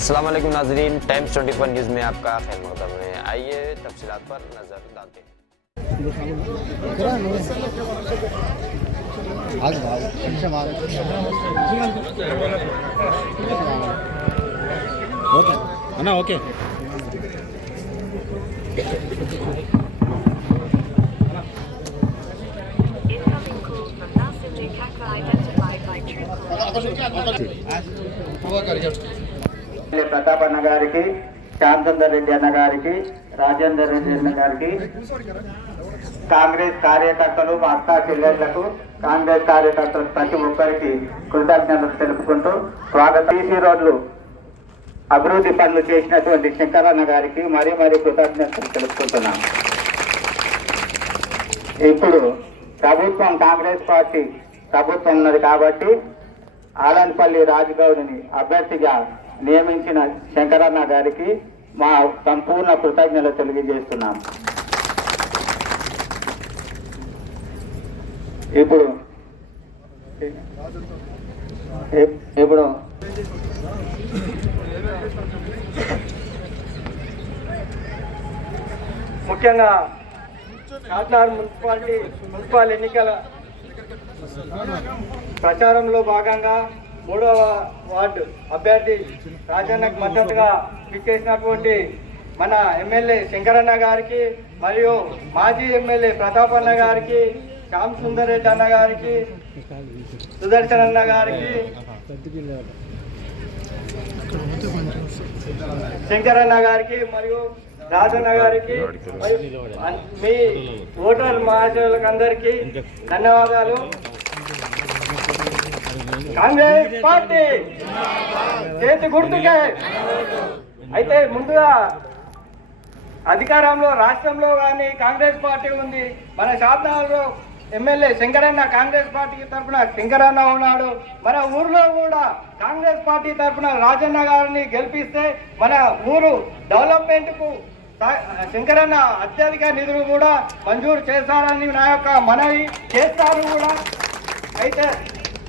अस्सलाम वालेकुम नाज़रीन, टाइम्स 24 न्यूज़ में आपका खैर मक़दम है। आइए तफसीलात पर नज़र डालते हैं। ఓకే అన్నా ఓకే ప్రతాప్ అన్న గారికి, శ్యామసుందర్ రెడ్డి అన్న గారికి, రాజేందర్ రెడ్డి అన్న గారికి, కాంగ్రెస్ కార్యకర్తలు, మా అక్క చెల్లెళ్లకు, కాంగ్రెస్ కార్యకర్తలు ప్రతి ఒక్కరికి కృతజ్ఞతలు తెలుపుకుంటూ స్వాగతం. సీసీ రోడ్లు అభివృద్ధి పనులు చేసినటువంటి శంకరన్న గారికి మరీ కృతజ్ఞతలు తెలుపుకుంటున్నాం. ఇప్పుడు ప్రభుత్వం, కాంగ్రెస్ పార్టీ ప్రభుత్వం ఉన్నది కాబట్టి ఆలన్పల్లి రాజగౌడ్ని అభ్యర్థిగా నియమించిన శంకరన్న గారికి మా సంపూర్ణ కృతజ్ఞతలు తెలియజేస్తున్నాం. ఇప్పుడు ముఖ్యంగా కాకినాడ మున్సిపల్ ఎన్నికల ప్రచారంలో భాగంగా 3వ వార్డు అభ్యర్థి రాజన్నకు మద్దతుగా విచ్చేసినటువంటి మన ఎమ్మెల్యే శంకరన్న గారికి మరియు మాజీ ఎమ్మెల్యే ప్రతాప్ అన్న గారికి, శ్యామసుందర్ రెడ్డి అన్న గారికి, సుదర్శన్ అన్న గారికి, శంకరన్న గారికి మరియు రాజన్న గారికి, మీ ఓటర్ మహాశయులకు అందరికీ ధన్యవాదాలు. కాంగ్రెస్ పార్టీ చేతి గుర్తుకే. అయితే ముందుగా అధికారంలో రాష్ట్రంలో కానీ కాంగ్రెస్ పార్టీ ఉంది. మన షాద్నగర్లో ఎమ్మెల్యే శంకరన్న కాంగ్రెస్ పార్టీ తరఫున శంకరన్న ఉన్నాడు. మన ఊర్లో కూడా కాంగ్రెస్ పార్టీ తరఫున రాజన్న గారిని గెలిపిస్తే మన ఊరు డెవలప్మెంట్కు శంకరన్న అత్యధిక నిధులు కూడా మంజూరు చేస్తారని నా యొక్క మనవి చేస్తారు కూడా. అయితే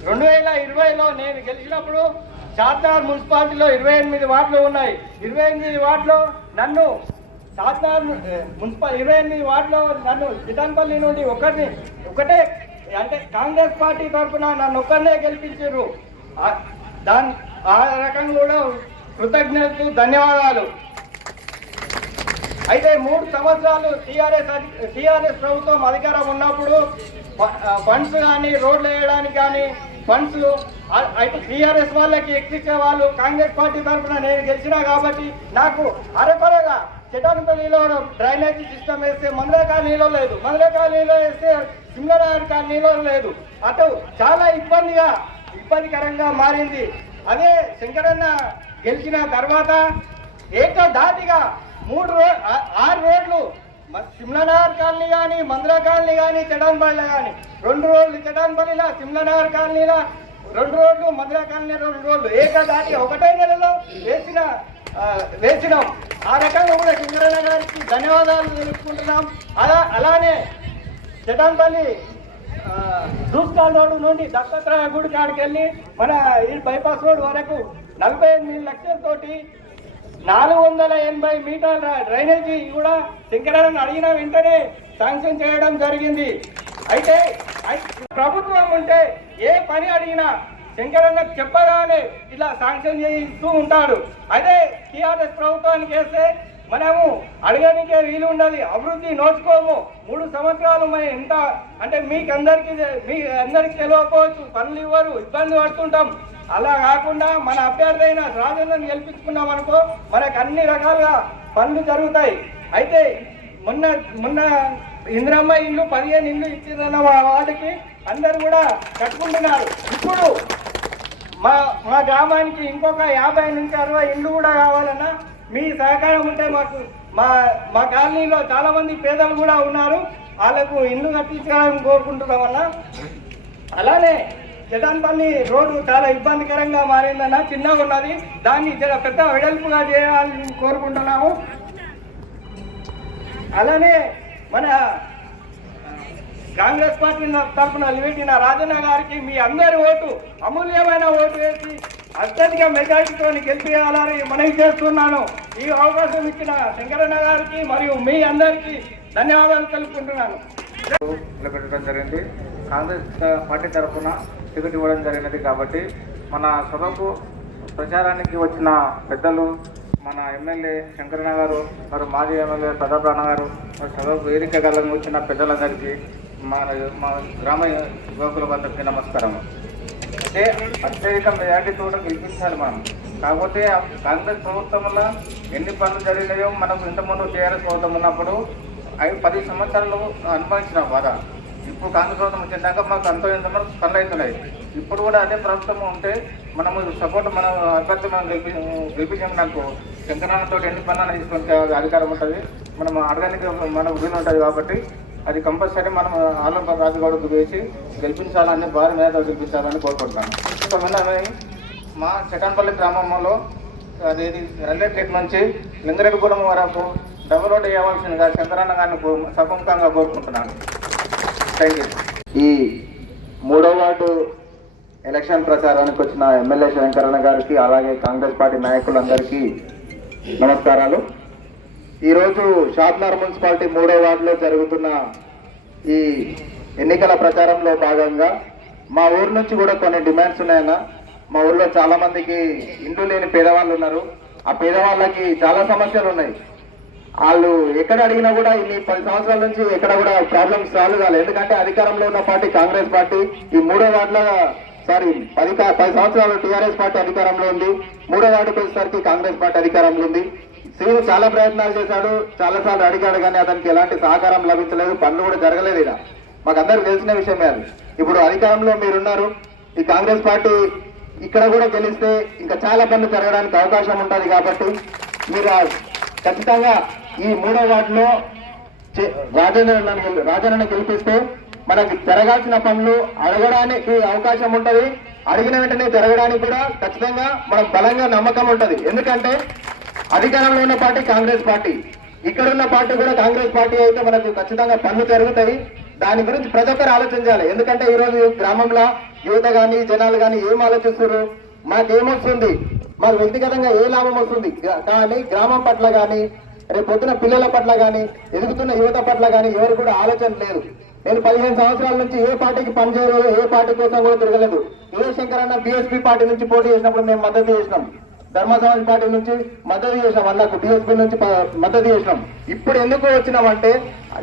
2020లో నేను గెలిచినప్పుడు షాద్నగర్ మున్సిపాలిటీలో 28 వార్డులు ఉన్నాయి. 28 వార్డులో నన్ను షాద్నగర్ మున్సిపల్ 28 వార్డులో నన్ను చిటన్పల్లి నుండి ఒకటే అంటే కాంగ్రెస్ పార్టీ తరఫున నన్ను ఒక్కరినే గెలిపించారు. ఆ రకంగా కూడా కృతజ్ఞతలు, ధన్యవాదాలు. అయితే 3 సంవత్సరాలు టీఆర్ఎస్ ప్రభుత్వం అధికారం ఉన్నప్పుడు ఫండ్స్ కానీ, రోడ్లు వేయడానికి కానీ ఫండ్స్ అయితే టీఆర్ఎస్ వాళ్ళకి ఎక్కించే వాళ్ళు కాంగ్రెస్ పార్టీ తరఫున నేను గెలిచినా కాబట్టి నాకు అరకొరగా చిటన్పల్లిలో డ్రైనేజీ సిస్టమ్ వేస్తే మందుల కాలనీలో లేదు, మందుల కాలనీలో వేస్తే సింగనగర్ కాలనీలో లేదు. అటు చాలా ఇబ్బందికరంగా మారింది. అదే శంకరన్న గెలిచిన తర్వాత ఏకధాటిగా 6 రోడ్లు సిమ్లానగర్ కాలనీ కానీ, మందుల కాలనీ కానీ, చెడాన్పల్లిలో కానీ 2 రోడ్లు, చెడాన్పల్లిలో సిమ్లానగర్ కాలనీలో 2 రోడ్లు, మందుల కాలనీ 2 రోడ్లు ఏకదాటి ఒకటే నెలలో వేసినాం. ఆ రకంగా కూడా శంకరన్న గారికి ధన్యవాదాలు తెలుపుకుంటున్నాం. అలానే చెడాన్పల్లి దూస్కాల్ రోడ్డు నుండి దత్తాత్రేయ గుడి కాడికి వెళ్ళి మన ఈ బైపాస్ రోడ్ వరకు 48 లక్షలతోటి 480 మీటర్ల డ్రైనేజీ కూడా శంకరన్న అడిగిన వెంటనే శాంక్షన్ చేయడం జరిగింది. అయితే ప్రభుత్వం ఉంటే ఏ పని అడిగినా శంకరన్న చెప్పగానే ఇలా శాంక్షన్ చేయిస్తూ ఉంటాడు. అదే టీఆర్ఎస్ ప్రభుత్వానికి వేస్తే మనము అడగడానికే వీలు ఉండదు, అభివృద్ధి నోచుకోము. 3 సంవత్సరాలు మనం ఎంత అంటే మీ అందరికీ తెలియకపోవచ్చు, పనులు ఇవ్వరు, ఇబ్బంది పడుతుంటాం. అలా కాకుండా మన అభ్యర్థి అయిన రాజన్నను గెలిపించుకున్నాం అనుకో మనకు అన్ని రకాలుగా పనులు జరుగుతాయి. అయితే మొన్న ఇందిరమ్మ ఇల్లు 15 ఇల్లు ఇచ్చిందన్న వాటికి అందరు కూడా కట్టుకుంటున్నారు. ఇప్పుడు మా గ్రామానికి ఇంకొక 50 నుంచి 60 ఇల్లు కూడా కావాలన్నా మీ సహకారం ఉంటే మా కాలనీలో చాలా మంది పేదలు కూడా ఉన్నారు, వాళ్ళకు ఇల్లు కట్టించాలని కోరుకుంటున్నామన్నా. అలానే చెడాన్పల్లి రోడ్డు చాలా ఇబ్బందికరంగా మారిందన్న, చిన్నగా ఉన్నది, దాన్ని పెద్ద వెడల్పుగా చేయాలని కోరుకుంటున్నాము. అలానే మన కాంగ్రెస్ పార్టీ తరఫున నిలబెట్టిన రాజన్న గారికి మీ అందరి ఓటు, అమూల్యమైన ఓటు వేసి అత్యధిక మెజారిటీతో గెలిపించాలని మనవి చేస్తున్నాను. ఈ అవకాశం ఇచ్చిన శంకరన్న గారికి మరియు మీ అందరికీ ధన్యవాదాలు తెలుపుకుంటున్నాను. నిలబెట్టడం జరిగింది. కాంగ్రెస్ పార్టీ తరఫున టికెట్ ఇవ్వడం జరిగినది కాబట్టి మన సభకు ప్రచారానికి వచ్చిన పెద్దలు మన ఎమ్మెల్యే శంకరన్న గారు, మరి మాజీ ఎమ్మెల్యే ప్రతాప్ రాణ గారు, మరి సభకు వేదిక గలంగా వచ్చిన పెద్దలందరికీ మా గ్రామ యువకులందరికీ నమస్కారం. అంటే అత్యధిక మెజార్టీతో గెలిపించాలి మనం. కాకపోతే కాంగ్రెస్ ప్రభుత్వం వల్ల ఎన్ని పనులు జరిగినాయో మనకు ఇంతకుముందు టీఆర్ఎస్ ప్రభుత్వం ఉన్నప్పుడు 10 సంవత్సరాలు అనుభవించినాం బాధ. ఇప్పుడు కాంగ్రెస్ ప్రభుత్వం వచ్చినాక మాకు అంత ఇంతమంది పనులు అవుతున్నాయి. ఇప్పుడు కూడా అదే ప్రభుత్వం ఉంటే మనము సపోర్ట్ మన అభ్యర్థి మనం గెలిపించామనుకో శంకరన్నతో ఎన్ని పనులు తీసుకుంటే అధికారం ఉంటుంది, మనం అడగడానికి మన వీలు ఉంటుంది. కాబట్టి అది కంపల్సరీ మనం ఆలంప రాజుగౌడకు వేసి గెలిపించాలని భారీ మీద గెలిపించాలని కోరుకుంటున్నాను. మా చటాన్పల్లి గ్రామంలో అది రైల్వే గేట్ నుంచి లింగరెడ్డిగూడెం వరకు డబుల్ రోడ్ వేయవలసిందిగా శంకరన్న గారిని సముఖంగా కోరుకుంటున్నాను. Thank you. ఈ 3వ వార్డు ఎలక్షన్ ప్రచారానికి వచ్చిన ఎమ్మెల్యే శంకరన్న గారికి, అలాగే కాంగ్రెస్ పార్టీ నాయకులందరికీ నమస్కారాలు. ఈరోజు షాద్నగర్ మున్సిపాలిటీ 3వ వార్డులో జరుగుతున్న ఈ ఎన్నికల ప్రచారంలో భాగంగా మా ఊరు నుంచి కూడా కొన్ని డిమాండ్స్ ఉన్నాయన్న. మా ఊళ్ళో చాలా మందికి ఇండ్లు లేని పేదవాళ్ళు ఉన్నారు. ఆ పేదవాళ్ళకి చాలా సమస్యలు ఉన్నాయి. వాళ్ళు ఎక్కడ అడిగినా కూడా ఇన్ని 10 సంవత్సరాల నుంచి ఎక్కడ కూడా ప్రాబ్లమ్స్ సాల్వ్ కాలేదు. ఎందుకంటే అధికారంలో ఉన్న పార్టీ కాంగ్రెస్ పార్టీ. ఈ 3వ వార్డులో 10 సంవత్సరాలు టీఆర్ఎస్ పార్టీ అధికారంలో ఉంది. 3వ వార్డుకు వచ్చేసరికి కాంగ్రెస్ పార్టీ అధికారంలో ఉంది. శ్రీను చాలా ప్రయత్నాలు చేశాడు, చాలాసార్లు అడిగాడు, కానీ అతనికి ఎలాంటి సహకారం లభించలేదు, పనులు కూడా జరగలేదు. ఇలా మాకు అందరికి తెలిసిన విషయమే అది. ఇప్పుడు అధికారంలో మీరున్నారు. ఈ కాంగ్రెస్ పార్టీ ఇక్కడ కూడా గెలిస్తే ఇంకా చాలా పనులు జరగడానికి అవకాశం ఉంటుంది. కాబట్టి మీరు ఖచ్చితంగా ఈ 3వ వార్డులో రాజన్నను గెలిపిస్తే మనకి జరగాల్సిన పనులు అడగడానికి అవకాశం ఉంటుంది. అడిగిన వెంటనే జరగడానికి కూడా ఖచ్చితంగా మనకు బలంగా నమ్మకం ఉంటుంది. ఎందుకంటే అధికారంలో ఉన్న పార్టీ కాంగ్రెస్ పార్టీ, ఇక్కడ ఉన్న పార్టీ కూడా కాంగ్రెస్ పార్టీ అయితే మనకు ఖచ్చితంగా పనులు జరుగుతాయి. దాని గురించి ప్రతి ఒక్కరు ఆలోచించాలి. ఎందుకంటే ఈరోజు గ్రామంలో యువత కానీ జనాలు కానీ ఏం ఆలోచిస్తారు, మాకేమొస్తుంది, మాకు వ్యక్తిగతంగా ఏ లాభం వస్తుంది, కానీ గ్రామం పట్ల కానీ రేపు పొద్దున పిల్లల పట్ల కానీ ఎదుగుతున్న యువత పట్ల కానీ ఎవరు కూడా ఆలోచన లేదు. నేను 15 సంవత్సరాల నుంచి ఏ పార్టీకి పనిచేయలేదు, ఏ పార్టీ కోసం కూడా తిరగలేదు. శంకరన్న బీఎస్పీ పార్టీ నుంచి పోటీ చేసినప్పుడు మేము మద్దతు చేసినాం. ధర్మ సమాజ్ పార్టీ నుంచి మద్దతు చేసినాం, అన్నకు బీఎస్పీ నుంచి మద్దతు చేసినాం. ఇప్పుడు ఎందుకు వచ్చినామంటే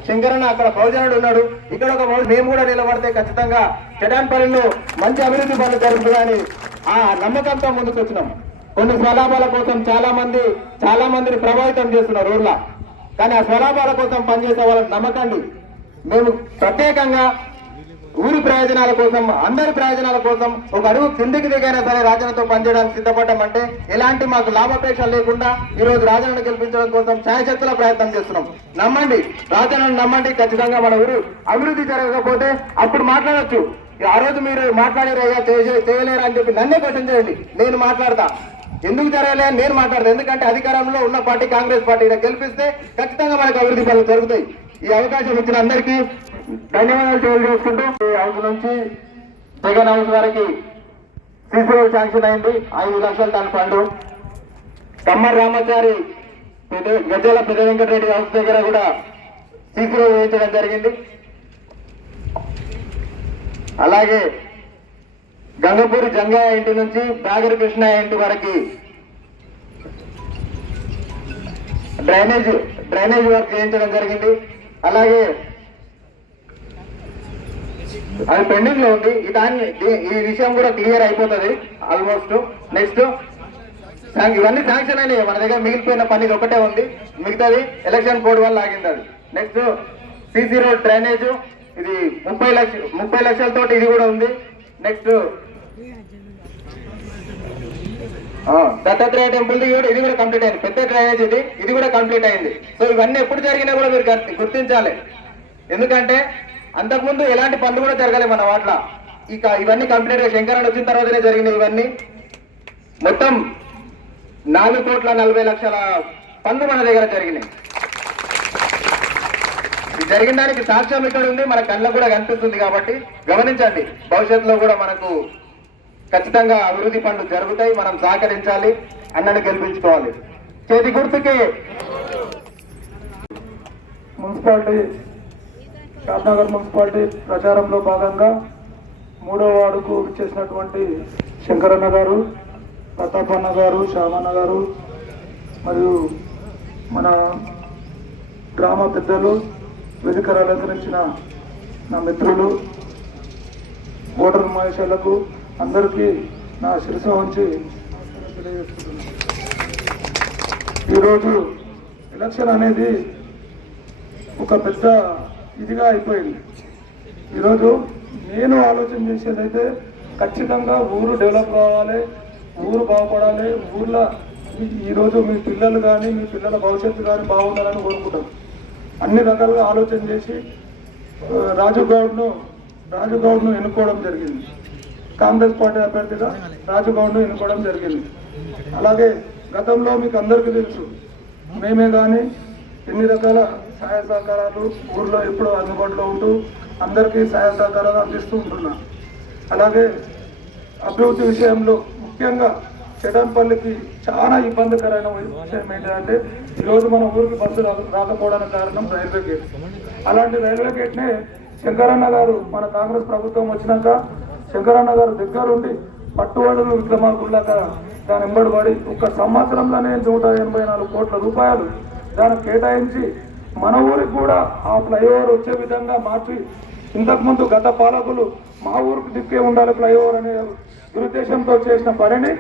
శంకరన్న అక్కడ బహుజనుడు ఉన్నాడు, ఇక్కడ ఒక మేము కూడా నిలబడితే ఖచ్చితంగా చటాన్పల్లిలో మంచి అభివృద్ధి పనులు జరుగుతుందని ఆ నమ్మకంతో ముందుకు వచ్చినాం. కొన్ని స్వలాభాల కోసం చాలా మందిని ప్రభావితం చేస్తున్నారు ఊర్లో, కానీ ఆ స్వలాభాల కోసం పనిచేసే వాళ్ళకి నమ్మకండి. మేము ప్రత్యేకంగా ఊరి ప్రయోజనాల కోసం, అందరి ప్రయోజనాల కోసం ఒక అడుగు కిందికి దిగైనా సరే రాజన్నతో పనిచేయడానికి సిద్ధపడ్డామంటే ఎలాంటి మాకు లాభాపేక్ష లేకుండా ఈరోజు రాజన్నను గెలిపించడం కోసం ఛాయశక్తుల ప్రయత్నం చేస్తున్నాం. నమ్మండి, రాజన్నను నమ్మండి. ఖచ్చితంగా మన ఊరు అభివృద్ధి జరగకపోతే అప్పుడు మాట్లాడచ్చు. ఆ రోజు మీరు మాట్లాడారయ్యా చేయలేరా అని చెప్పి నన్నే క్వశ్చన్ చేయండి, నేను మాట్లాడతా. ఎందుకు జరగలే అని నేను మాట్లాడతాను. ఎందుకంటే అధికారంలో ఉన్న పార్టీ కాంగ్రెస్ పార్టీ గెలిపిస్తే ఖచ్చితంగా మనకు అభివృద్ధి పనులు జరుగుతాయి. ఈ అవకాశం ఇచ్చిన అందరికీ ధన్యవాదాలు తెలియజేసుకుంటూ ఈ హౌస్ నుంచి జగన్ హౌస్ వరకు సీసీ రోడ్ శాంక్షన్ అయింది. 5 లక్షల టన్ ఫండ్. కమ్మర్ రామాచారి గజ్జల పెద్ద వెంకటరెడ్డి హౌస్ దగ్గర కూడా సీసీ రోడ్ వేయించడం జరిగింది. అలాగే గంగపూరి జంగయ్య ఇంటి నుంచి బాగరి కృష్ణయ్య ఇంటి వరకు డ్రైనేజ్ వర్క్ చేయించడం జరిగింది. అలాగే అది పెండింగ్ లో ఉంది. ఈ విషయం కూడా క్లియర్ అయిపోతుంది ఆల్మోస్ట్. నెక్స్ట్ ఇవన్నీ శాంక్షన్ అయినాయి. మన దగ్గర మిగిలిపోయిన పని ఇది ఒకటే ఉంది, మిగతాది ఎలక్షన్ కోడ్ వల్ల ఆగింది. అది నెక్స్ట్ సీసీ రోడ్ డ్రైనేజ్, ఇది 30 లక్షలతోటి ఇది కూడా ఉంది. నెక్స్ట్ దత్తాత్రేయ టెంపుల్ ఇది కూడా కంప్లీట్ అయింది. పెద్ద డ్రైనేజ్ ఇది కూడా కంప్లీట్ అయింది. సో ఇవన్నీ ఎప్పుడు జరిగినా కూడా మీరు గుర్తించాలి. ఎందుకంటే అంతకుముందు ఎలాంటి పనులు కూడా జరగలేదు మన వాట్ల. ఇవన్నీ కంప్లీట్ గా శంకరన్న వచ్చిన తర్వాతనే జరిగినాయి. ఇవన్నీ మొత్తం 4,40,00,000 పనులు మన దగ్గర జరిగినాయి. జరిగిన దానికి సాక్ష్యం ఇక్కడ ఉంది, మన కళ్ళకు కూడా కనిపిస్తుంది. కాబట్టి గమనించండి, భవిష్యత్తులో కూడా మనకు ఖచ్చితంగా అభివృద్ధి పనులు జరుగుతాయి. మనం సహకరించాలి, అన్నను గెలిపించుకోవాలి. చేతి గుర్తుకి. మున్సిపాలిటీ షాద్నగర్ మున్సిపాలిటీ ప్రచారంలో భాగంగా 3వ వార్డుకు చేసినటువంటి శంకరన్న గారు, ప్రతాపన్న గారు, శ్యామన్న గారు మరియు మన గ్రామ పెద్దలు, వేదికలు అలంకరించిన నా మిత్రులు, ఓటర్ మహేషాలకు అందరికీ నా శిరస్సు వంచి తెలియజేస్తున్నాను. ఈరోజు ఎలక్షన్ అనేది ఒక పెద్ద ఇదిగా అయిపోయింది. ఈరోజు నేను ఆలోచన చేసేదైతే ఖచ్చితంగా ఊరు డెవలప్ కావాలి, ఊరు బాగుపడాలి. ఊర్లో ఈరోజు మీ పిల్లలు కానీ మీ పిల్లల భవిష్యత్తు కానీ బాగుండాలని కోరుకుంటాం. అన్ని రకాలుగా ఆలోచన చేసి రాజు గౌడ్ను ఎన్నుకోవడం జరిగింది. కాంగ్రెస్ పార్టీ అభ్యర్థిగా రాజు గౌడ్ను ఎన్నుకోవడం జరిగింది. అలాగే గతంలో మీకు అందరికీ తెలుసు, మేమే కానీ ఎన్ని రకాల సహాయ సహకారాలు ఊర్లో ఎప్పుడూ అందుబాటులో ఉంటూ అందరికీ సహాయ సహకారాలు అందిస్తూ ఉంటున్నాం. అలాగే అభివృద్ధి విషయంలో ముఖ్యంగా చెడంపల్లికి చాలా ఇబ్బందికరమైన విషయం ఏంటంటే ఈరోజు మన ఊరికి బస్సు రాకపోవడానికి కారణం రైల్వే గేట్. అలాంటి రైల్వే గేట్నే శంకరన్న గారు మన కాంగ్రెస్ ప్రభుత్వం వచ్చినాక శంకరన్న గారు దగ్గరుండి పట్టుబడులు విక్రమార్కుల్లాగా దాని వెంబడిపడి ఒక్క సంవత్సరంలోనే 184 కోట్ల రూపాయలు దానికి కేటాయించి మన ఊరికి కూడా ఆ ఫ్లైఓవర్ వచ్చే విధంగా మార్చి, ఇంతకుముందు గత పాలకులు మా ఊరికి దిక్కే ఉండాలి ఫ్లైఓవర్ అనే దురుద్దేశంతో చేసిన పనిని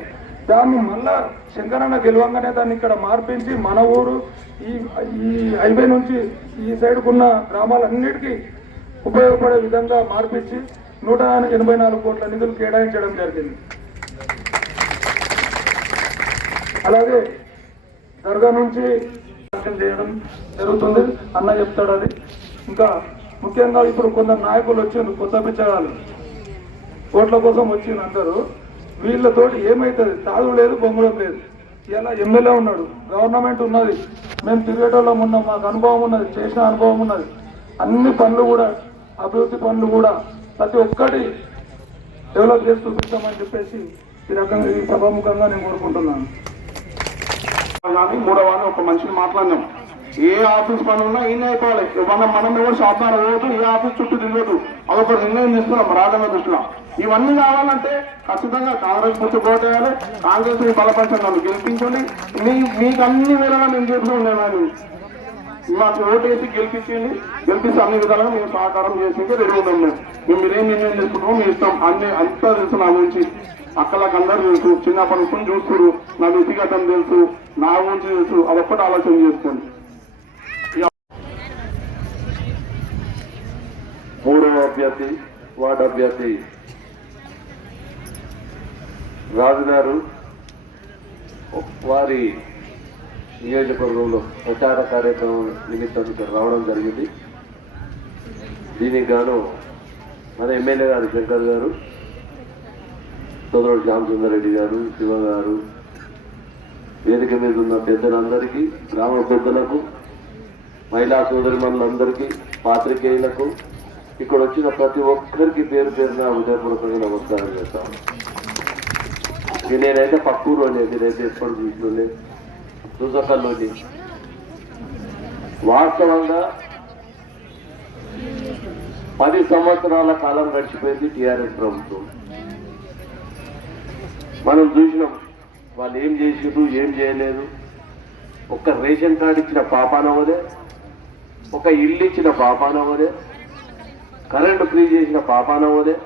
దాన్ని మళ్ళా శంకరన్న గెలవంగానే దాన్ని ఇక్కడ మార్పించి మన ఊరు ఈ హైవే నుంచి ఈ సైడ్కున్న గ్రామాలన్నిటికీ ఉపయోగపడే విధంగా మార్పించి 184 కోట్ల నిధులు కేటాయించడం జరిగింది. అలాగే దర్గా నుంచి చేయడం జరుగుతుంది. అన్న చెప్తాడు అది. ఇంకా ముఖ్యంగా ఇప్పుడు కొందరు నాయకులు వచ్చిండ్రు, కొత్త పిచ్చగాళ్ళు ఓట్ల కోసం వచ్చిండ్రు అందరూ. వీళ్ళతోటి ఏమవుతుంది? తాగు లేదు, బొంగడం లేదు. ఇలా ఎమ్మెల్యే ఉన్నాడు, గవర్నమెంట్ ఉన్నది, మేము తిరిగేటోళ్ళం ఉన్నాం, మాకు అనుభవం ఉన్నది, చేసిన అనుభవం ఉన్నది. అన్ని పనులు కూడా అభివృద్ధి పనులు కూడా ప్రతి ఒక్కటి డెవలప్ చేసి చూపిస్తామని చెప్పేసి ఈ రకంగా ఈ సభాముఖంగా నేను కోరుకుంటున్నాను. కానీ 3వ వారం ఒక మనిషిని మాట్లాడినాం. ఏ ఆఫీస్ పని ఉన్నా ఈయన అయిపోవాలి. మనం ఎవరు షాప్లో పోవద్దు, ఏ ఆఫీస్ చుట్టూ తిరగదు. అదొక నిర్ణయం తీసుకున్నాం రాజన్న దృష్టిలో. ఇవన్నీ కావాలంటే ఖచ్చితంగా కాంగ్రెస్ గుర్తు కోటేయాలి. కాంగ్రెస్ ని బలపరిచిన నన్ను గెలిపించండి. మీకు అన్ని వేళగా మేము చెప్తున్నాను, మాకు ఓటేసి గెలిపిస్తే అన్ని విధాలుగా మేము సహకారం చేసి రెడీ ఉన్నాం. మేము మీరేం నిర్ణయం తీసుకుంటామో మీ ఇష్టం. అంతా తెలుసు నా గురించి, అక్కలకు అందరూ తెలుసు, చిన్నప్పటి నుంచి చూస్తున్నారు, నా వ్యక్తిగతం తెలుసు, నా గురించి తెలుసు. అదొక్కటి ఆలోచన చేసుకోండి. 3వ అభ్యర్థి వార్డు అభ్యర్థి రాజు గారు వారి నియోజకవర్గంలో ప్రచార కార్యక్రమం నిమిత్తం ఇక్కడ రావడం జరిగింది. దీనికి గాను మన ఎమ్మెల్యే గారు శంకర్ గారు, సోదరుడు శ్యామసుందరెడ్డి గారు, శివ గారు, వేదిక మీద ఉన్న పెద్దలందరికీ, గ్రామ పెద్దలకు, మహిళా సోదరిమణులందరికీ, పాత్రికేయులకు, ఇక్కడ వచ్చిన ప్రతి ఒక్కరికి పేరు పేరున హృదయపూర్వకంగా నమస్కారం చేస్తాను. నేనైతే పక్కూరు అనేది నేనైతే ఎప్పుడు చూసుకునే చూసక్కల్లోని వాస్తవంగా 10 సంవత్సరాల కాలం గడిచిపోయింది టీఆర్ఎస్ ప్రభుత్వం. మనం చూసినాం వాళ్ళు ఏం చేసిరు, ఏం చేయలేదు. ఒక్క రేషన్ కార్డు ఇచ్చిన పాపానవదే, ఒక ఇల్లు ఇచ్చిన పాపానవదే, కరెంటు ఫ్రీ చేసిన పాపానవదే.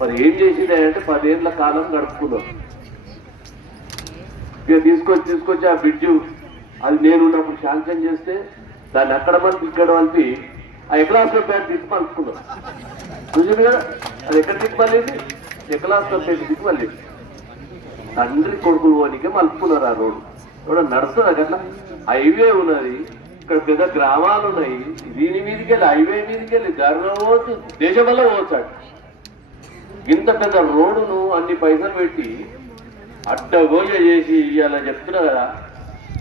మరి ఏం చేసిందంటే 10 ఏళ్ల కాలం గడుపుకున్నాం. ఇక తీసుకొచ్చి ఆ బ్రిడ్జు అది నేనున్నప్పుడు శాంక్షన్ చేస్తే దాన్ని అక్కడ మనకి ఇక్కడ వంపి ఆ ఎకలాస్లో పేట తీసుకు మలుపుకున్నాం. చూసింది కదా, అది ఎక్కడ దిక్కు మళ్ళీ ఎకలాస్లో పేట దిక్కు మళ్ళీ తండ్రి కొడుకులు వానికి మలుపుకున్నారు. ఆ రోడ్డు కూడా నడుస్తుంది అట్లా. హైవే ఉన్నది, ఇక్కడ పెద్ద గ్రామాలు ఉన్నాయి. దీని మీదకి వెళ్ళి హైవే మీదకి వెళ్ళి ధర్మ పోవచ్చు, దేశం వల్ల పోవచ్చాడు. ఇంత పెద్ద రోడ్డును అన్ని పైసలు పెట్టి అడ్డగోజ చేసి ఇవాళ చెప్తున్నా కదా,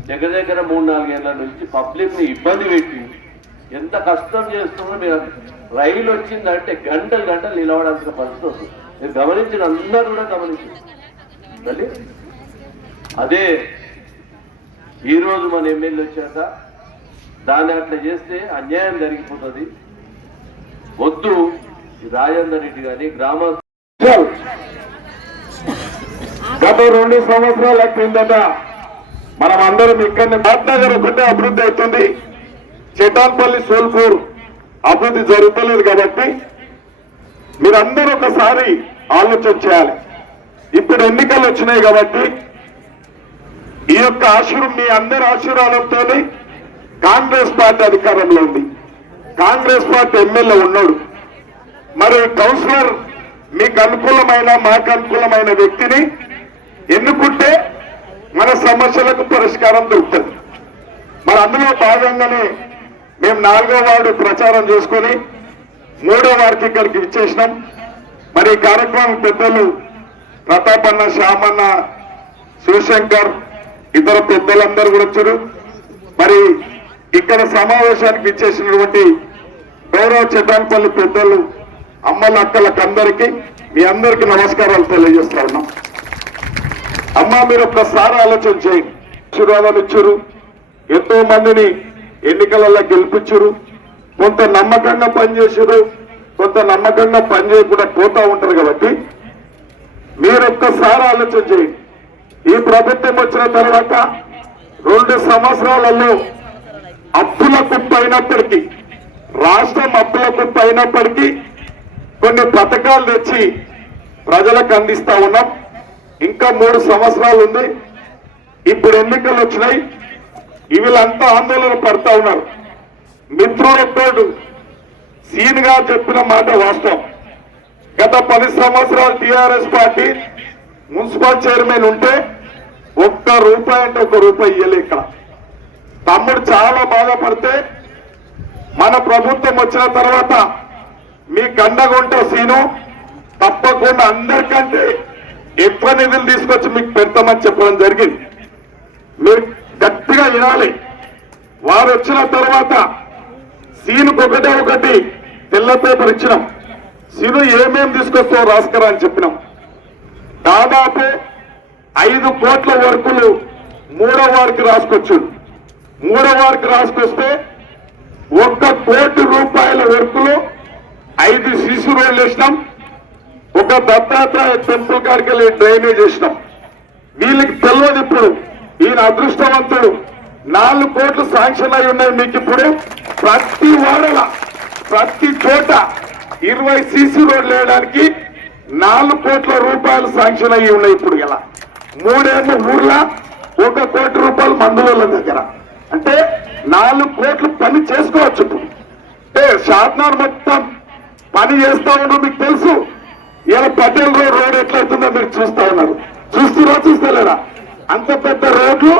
దగ్గర 3-4 ఏళ్ళ నుంచి పబ్లిక్ని ఇబ్బంది పెట్టి ఎంత కష్టం చేస్తున్నారో మీరు రైలు వచ్చిందంటే గంటలు గంటలు నిలవడాల్సిన పరిస్థితి వస్తుంది. మీరు గమనించిన అందరూ కూడా గమనించారు. మళ్ళీ అదే ఈరోజు మన ఎమ్మెల్యే వచ్చాక దాన్ని అట్లా చేస్తే అన్యాయం జరిగిపోతుంది. వద్దు. రాజేందర్ రెడ్డి గారి గ్రామ గత 2 సంవత్సరాల కిందట మనం అందరం ఇక్కడనే పాట్నగర్ ఒకటే అభివృద్ధి అవుతుంది, చెటాన్పల్లి సోల్పూర్ అభివృద్ధి జరుగుతలేదు. కాబట్టి మీరందరూ ఒకసారి ఆలోచన చేయాలి. ఇప్పుడు ఎన్నికలు వచ్చినాయి కాబట్టి ఈ యొక్క మీ అందరి ఆశీర్వాదంతో కాంగ్రెస్ పార్టీ అధికారంలో ఉంది. కాంగ్రెస్ పార్టీ ఎమ్మెల్యే ఉన్నాడు. మరి కౌన్సిలర్ మీకు అనుకూలమైన మాకు అనుకూలమైన వ్యక్తిని ఎన్నుకుంటే మన సమస్యలకు పరిష్కారం దొరుకుతుంది. మరి అందులో భాగంగానే మేము 4వ వార్డు ప్రచారం చేసుకొని 3వ వార్డుకి ఇక్కడికి ఇచ్చేసినాం. మరి ఈ కార్యక్రమం పెద్దలు ప్రతాపన్న, శ్యామన్న, శివశంకర్, ఇతర పెద్దలందరూ కూడా వచ్చారు. మరి ఇక్కడ సమావేశానికి ఇచ్చేసినటువంటి గౌరవ చెటాన్పల్లి పెద్దలు, అమ్మల, అక్కలకు అందరికీ మీ అందరికీ నమస్కారాలు తెలియజేస్తా ఉన్నాం. అమ్మ, మీరు ఒక్కసారి ఆలోచన చేయండి. ఆశీర్వాదాలు ఇచ్చారు, ఎంతో మందిని ఎన్నికలలో గెలిపించారు. కొంత నమ్మకంగా పనిచేసారు, కొంత నమ్మకంగా పనిచేయకుండా పోతా ఉంటారు. కాబట్టి మీరు ఒక్కసారి ఆలోచన చేయండి. ఈ ప్రభుత్వం వచ్చిన తర్వాత 2 సంవత్సరాలలో అప్పుల కుప్ప అయినప్పటికీ, రాష్ట్రం అప్పుల కుప్ప అయినప్పటికీ కొన్ని పథకాలు తెచ్చి ప్రజలకు అందిస్తా ఉన్నాం. ఇంకా 3 సంవత్సరాలు ఉంది. ఇప్పుడు ఎన్నికలు వచ్చినాయి. వీళ్ళంతా ఆందోళన పడతా ఉన్నారు. మిత్రులతో సీన్ గా చెప్పిన మాట వాస్తవం. గత 10 సంవత్సరాలు టీఆర్ఎస్ పార్టీ మున్సిపల్ చైర్మన్ ఉంటే ₹1 అంటే ₹1 ఇయ్యలే. ఇక్కడ తమ్ముడు చాలా బాధపడితే మన ప్రభుత్వం వచ్చిన తర్వాత మీ కండగుంట సీను తప్పకుండా అందరికంటే ఎక్కువ నిధులు తీసుకొచ్చి మీకు పెడతామని చెప్పడం జరిగింది. మీరు గట్టిగా వినాలి. వారు వచ్చిన తర్వాత సీనుకు ఒకటి తెల్ల పేపర్ ఇచ్చినాం. సీను ఏమేమి తీసుకొస్తావు రాసుకరా అని చెప్పినాం. దాదాపు 5 కోట్ల వర్కులు 3వ వారికి రాసుకొచ్చాడు. 3వ వారికి రాసుకొస్తే ₹1 కోటి వర్కులు 5 సీసీ రోడ్లు వేసినాం. ఒక దత్తాత్రేయ టెంపుల్ కాడికి వెళ్ళి డ్రైనేజ్ వేసినాం. వీళ్ళకి తెలియదు. ఇప్పుడు ఈయన అదృష్టవంతుడు. 4 కోట్లు శాంక్షన్ అయి ఉన్నాయి. మీకు ఇప్పుడు ప్రతి వాడల ప్రతి చోట 20 సీసీ రోడ్లు వేయడానికి ₹4 కోట్ల శాంక్షన్ అయ్యి ఉన్నాయి. ఇప్పుడు ఇలా 3 ఊర్ల ₹1 కోటి మందుల దగ్గర, అంటే 4 కోట్లు పని చేసుకోవచ్చు. ఇప్పుడు అంటే షాద్నగర్ మొత్తం పని చేస్తా ఉన్నారు. మీకు తెలుసు ఇలా పటేల్ రోడ్ ఎట్లయితుందో మీరు చూస్తా ఉన్నారు. చూస్తలేరా? అంత పెద్ద రోడ్లు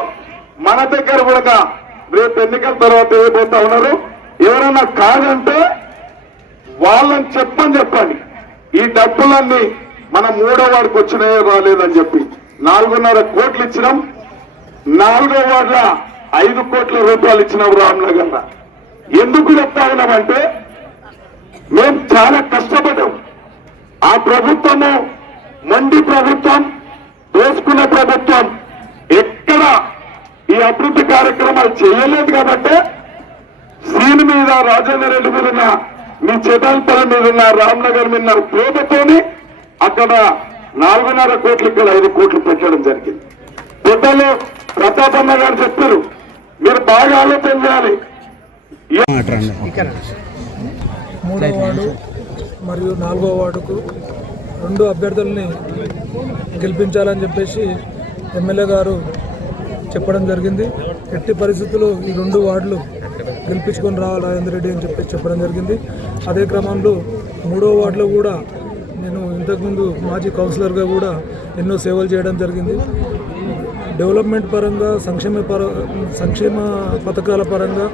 మన దగ్గర కూడా రేపు ఎన్నికల తర్వాత వేయబోతా ఉన్నారు. ఎవరైనా కాదంటే వాళ్ళని చెప్పండి. ఈ డబ్బులన్నీ మన 3వ వార్డుకి వచ్చినాయో రాలేదని చెప్పి 4.5 కోట్లు ఇచ్చినాం. 4వ వార్డుల ₹5 కోట్ల ఇచ్చినాం రామ్నగర్. ఎందుకు చెప్తా ఉన్నామంటే మేము చాలా కష్టపడ్డాం. ఆ ప్రభుత్వము మొండి ప్రభుత్వం, దోసుకున్న ప్రభుత్వం ఎక్కడ ఈ అభివృద్ధి కార్యక్రమాలు చేయలేదు. కాబట్టి సీన్ మీద, రాజేందర్ రెడ్డి మీద ఉన్న, మీ చెటాన్పల్లి మీద ఉన్న, రామ్నగర్ మీద ఉన్న ప్రేమతోని అక్కడ 4.5 కోట్లు, ఇక్కడ 5 కోట్లు పెట్టడం జరిగింది. పెద్దలు ప్రతాపన్న గారు చెప్పారు, మీరు బాగా ఆలోచన చేయాలి. 3వ వార్డు మరియు 4వ వార్డుకు 2 అభ్యర్థుల్ని గెలిపించాలని చెప్పేసి ఎమ్మెల్యే గారు చెప్పడం జరిగింది. ఎట్టి పరిస్థితుల్లో ఈ 2 వార్డులు గెలిపించుకొని రావాలి రాజేందర్ రెడ్డి అని చెప్పేసి చెప్పడం జరిగింది. అదే క్రమంలో 3వ వార్డులో కూడా నేను ఇంతకుముందు మాజీ కౌన్సిలర్గా కూడా ఎన్నో సేవలు చేయడం జరిగింది. డెవలప్మెంట్ పరంగా, సంక్షేమ పథకాల పరంగా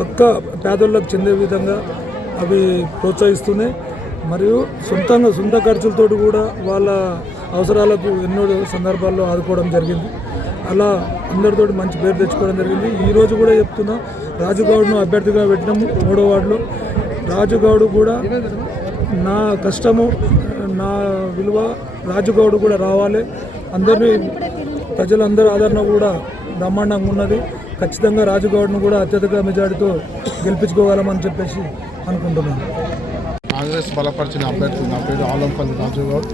పక్క పేదోళ్ళకు చెందే విధంగా అవి ప్రోత్సహిస్తున్నాయి. మరియు సొంత ఖర్చులతో కూడా వాళ్ళ అవసరాలకు ఎన్నో సందర్భాల్లో ఆదుకోవడం జరిగింది. అలా అందరితోటి మంచి పేరు తెచ్చుకోవడం జరిగింది. ఈరోజు కూడా చెప్తున్నా, రాజుగౌడ్ను అభ్యర్థిగా పెట్టినాము 3వ వార్డులో. రాజుగౌడ్ కూడా నా కష్టము, నా విలువ రాజుగౌడ్ కూడా రావాలి. అందరినీ ప్రజలందరి ఆదరణ కూడా బ్రహ్మాండంగా ఉన్నది. ఖచ్చితంగా రాజుగౌడ్ను కూడా అత్యధిక మెజార్టీతో గెలిపించుకోగలమని చెప్పేసి అనుకుంటున్నాను. కాంగ్రెస్ బలపరిచిన అభ్యర్థి నా పేరు ఆలంపల్లి రాజుగౌడ్.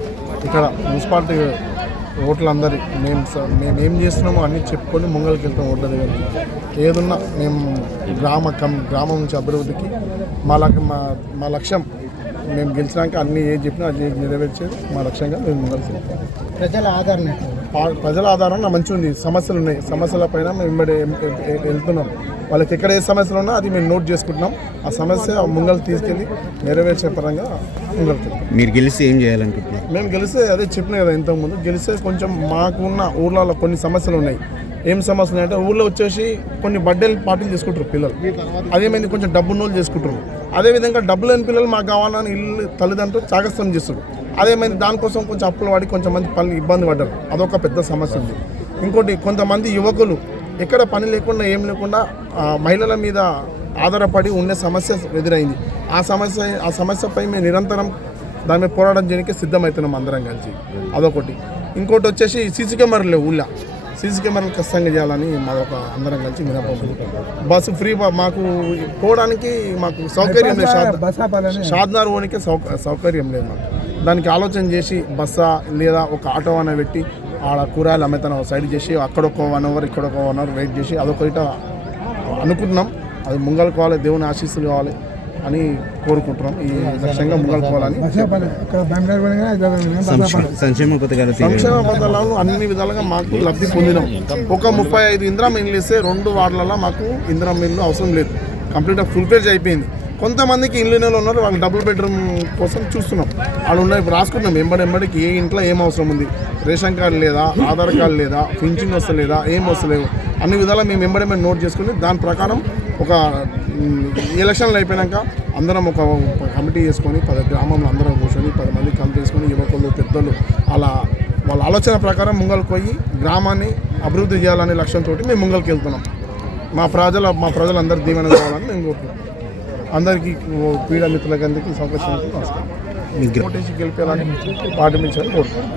ఇక్కడ మున్సిపాలిటీ ఓట్లందరి మేము ఏం చేస్తున్నామో అన్నీ చెప్పుకొని ముంగల్కి వెళ్తాం ఓట్ల దగ్గరికి. ఏదున్నా మేము గ్రామం నుంచి అభివృద్ధికి మా లక్ష్యం. మేము గెలిచినాక అన్నీ ఏది చెప్పినా అది నెరవేర్చేది మా లక్ష్యంగా మేము ముంగల్కి వెళ్తాం. ప్రజల ఆధారం మంచిగా ఉంది. సమస్యలు ఉన్నాయి, సమస్యల పైన మేము వెళ్తున్నాం. వాళ్ళకి ఎక్కడ ఏ సమస్యలు ఉన్నా అది మేము నోట్ చేసుకుంటున్నాం. ఆ సమస్య ముంగల్ తీసుకెళ్ళి నెరవేర్చే పరంగా ముంగల్కి. మీరు గెలిస్తే ఏం చేయాలనుకుంటున్నారు? మేము గెలిస్తే అదే చెప్పినా కదా ఇంతకుముందు, గెలిస్తే కొంచెం మాకున్న ఊర్లలో కొన్ని సమస్యలు ఉన్నాయి. ఏం సమస్యలు ఉన్నాయంటే ఊళ్ళో వచ్చేసి కొన్ని బర్త్డే పార్టీలు చేసుకుంటారు పిల్లలు. అదేమైంది, కొంచెం డబ్బు ఉన్నోళ్ళు చేసుకుంటారు. అదేవిధంగా డబ్బు లేని పిల్లలు మాకు కావాలని ఇల్లు తల్లిదండ్రులు చాకస్తం చేస్తారు. అదేమైంది, దానికోసం కొంచెం అప్పులు పడి కొంచెంమంది పని ఇబ్బంది పడ్డారు. అదొక పెద్ద సమస్య ఉంది. ఇంకోటి, కొంతమంది యువకులు ఎక్కడ పని లేకుండా ఏం లేకుండా మహిళల మీద ఆధారపడి ఉండే సమస్య ఎదురైంది. ఆ సమస్యపై మేము నిరంతరం దాని మీద పోరాటం చేయడానికి సిద్ధమవుతున్నాం అందరం కలిసి. అదొకటి. ఇంకోటి వచ్చేసి సీసీ కెమెరాలు లేవు ఊళ్ళో. సీసీ కెమెరాలు ఖచ్చితంగా చేయాలని మాదొక అందరం కలిసి వినపడుతుంది. బస్సు ఫ్రీ మాకు పోవడానికి మాకు సౌకర్యం లేదు. షాద్నగర్ పోనీకే సౌకర్యం లేదు మాకు. దానికి ఆలోచన చేసి బస్సా లేదా ఒక ఆటో అనే పెట్టి ఆడ కూరగాయలు అమ్మేతనం సైడ్ చేసి అక్కడొక 1 అవర్ ఇక్కడొక 1 అవర్ వెయిట్ చేసి అదొకటి అనుకుంటున్నాం. అది ముంగల్ కావాలి, దేవుని ఆశీస్సులు కావాలి అని కోరుకుంటున్నాం. ఈ లక్ష్యంగా ముంగల్ పోవాలని. సంక్షేమ పథకాలను అన్ని విధాలుగా మాకు లబ్ధి పొందినాం. ఒక 35 ఇందిరా మిల్లు ఇస్తే 2 వార్డులలో మాకు ఇందిరా మిల్లు అవసరం లేదు. కంప్లీట్గా ఫుల్ఫిల్ అయిపోయింది. కొంతమందికి ఇల్లు నెలలు ఉన్నారు, వాళ్ళు డబుల్ బెడ్రూమ్ కోసం చూస్తున్నాం. వాళ్ళు ఉన్నాయి, రాసుకుంటున్నాం ఎంబడికి ఏ ఇంట్లో ఏం అవసరం ఉంది, రేషన్ కార్డు లేదా, ఆధార్ కార్డు లేదా, పింఛన్ వస్తలేదా, ఏం వస్తలేవు, అన్ని విధాలా మేము ఎంబడి నోట్ చేసుకుని దాని ప్రకారం ఒక ఎలక్షన్లు అయిపోయాక అందరం ఒక కమిటీ చేసుకొని 10 గ్రామంలో అందరం కూర్చొని 10 మంది కమిటీ చేసుకొని యువకులు పెద్దలు అలా వాళ్ళ ఆలోచన ప్రకారం ముంగల్కి పోయి గ్రామాన్ని అభివృద్ధి చేయాలనే లక్ష్యంతో మేము ముంగల్కి వెళ్తున్నాం. మా ప్రజలందరూ దీవెన కావాలని మేము కోరుతున్నాం. అందరికీ పీడా మిత్రులకి అందరికీ సంతోషానికి నమస్కారం. గెలిపేయాలని పార్టీ మించాలని కోరుతున్నాం.